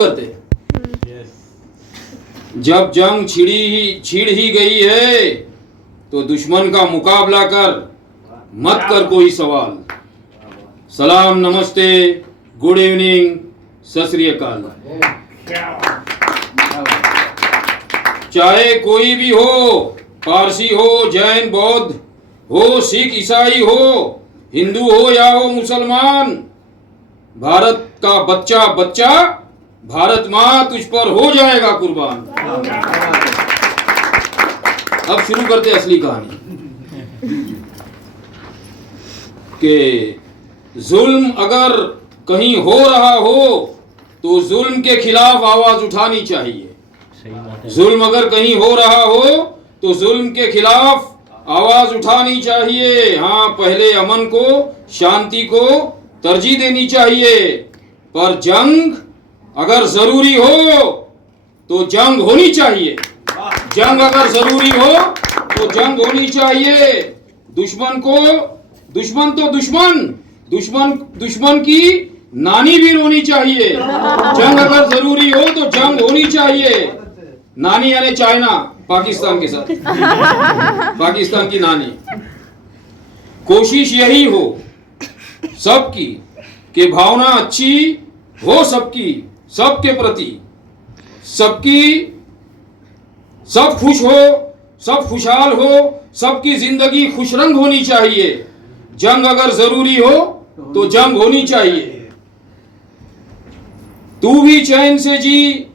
करते। जब जंग छिड़ ही गई है तो दुश्मन का मुकाबला कर, मत कर कोई सवाल। सलाम, नमस्ते, गुड इवनिंग, सत श्री अकाल। चाहे कोई भी हो, पारसी हो, जैन, बौद्ध हो, सिख, ईसाई हो, हिंदू हो या हो मुसलमान, भारत का बच्चा बच्चा, भारत माँ तुझ पर हो जाएगा कुर्बान। अब शुरू करते असली कहानी कि जुल्म अगर कहीं हो रहा हो तो जुल्म के खिलाफ आवाज उठानी चाहिए। जुल्म अगर कहीं हो रहा हो तो जुल्म के खिलाफ आवाज उठानी चाहिए। हाँ, पहले अमन को, शांति को तरजीह देनी चाहिए। पर जंग अगर जरूरी हो तो जंग होनी चाहिए। जंग अगर जरूरी हो तो जंग होनी चाहिए। दुश्मन तो दुश्मन की नानी भी रोनी चाहिए। जंग अगर जरूरी हो तो जंग होनी चाहिए। नानी यानी चाइना, पाकिस्तान के साथ, पाकिस्तान की नानी। कोशिश यही हो सबकी कि भावना अच्छी हो सबकी, सबके प्रति, सब खुश हो, सब खुशहाल हो, सबकी जिंदगी खुशरंग होनी चाहिए। जंग अगर जरूरी हो तो जंग होनी चाहिए। तू भी चैन से जी,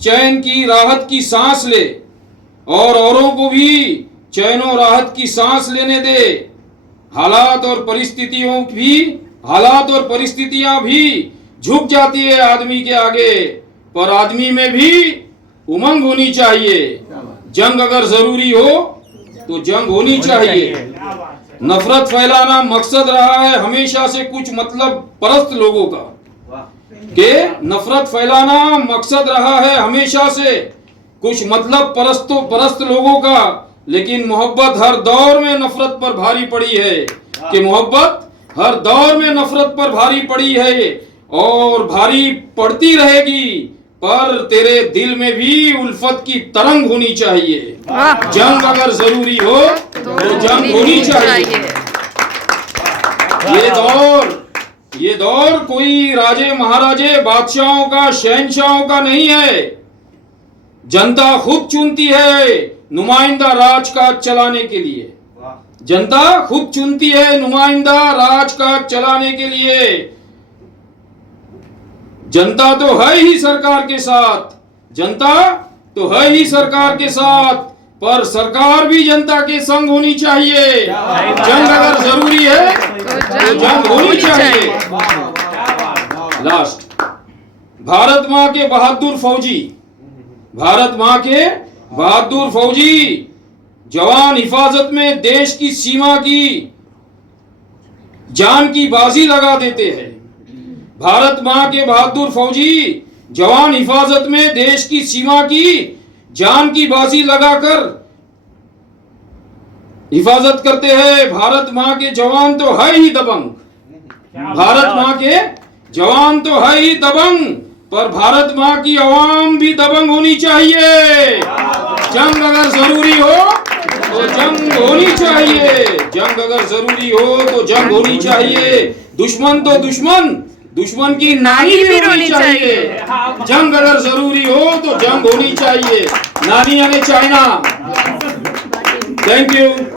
चैन की राहत की सांस ले, और औरों को भी चैन और राहत की सांस लेने दे। हालात और परिस्थितियां भी झुक जाती है आदमी के आगे, पर आदमी में भी उमंग होनी चाहिए। जंग अगर जरूरी हो तो जंग होनी चाहिए। नफरत फैलाना मकसद रहा है हमेशा से कुछ मतलब परस्त लोगों का, कि नफरत फैलाना मकसद रहा है हमेशा से कुछ मतलब परस्त लोगों का। लेकिन मोहब्बत हर दौर में नफरत पर भारी पड़ी है, कि मोहब्बत हर दौर में नफरत पर भारी पड़ी है और भारी पड़ती रहेगी। पर तेरे दिल में भी उल्फत की तरंग होनी चाहिए। जंग अगर जरूरी हो तो जंग होनी चाहिए। ये दौर कोई राजे महाराजे बादशाहों का, शहंशाहों का नहीं है। जनता खुद चुनती है नुमाइंदा राजकाज चलाने के लिए। जनता खुद चुनती है नुमाइंदा राजकाज चलाने के लिए। जनता तो है ही सरकार के साथ, जनता तो है ही सरकार के साथ, पर सरकार भी जनता के संग होनी चाहिए। जंग अगर जरूरी है तो जंग होनी चाहिए। लास्ट, भारत माँ के बहादुर फौजी जवान हिफाजत में देश की सीमा की जान की बाजी लगा देते हैं। भारत माँ के बहादुर फौजी जवान हिफाजत में देश की सीमा की जान की बाजी लगाकर हिफाजत करते हैं। भारत माँ के जवान तो है ही दबंग, भारत माँ के जवान तो है ही दबंग, पर भारत माँ की आवाम भी दबंग होनी चाहिए। जंग अगर जरूरी हो तो जंग होनी चाहिए। जंग अगर जरूरी हो तो जंग होनी चाहिए। दुश्मन तो दुश्मन की नानी भी होनी चाहिए। जंग अगर जरूरी हो तो जंग होनी चाहिए। नानी यानी चाइना। Thank you.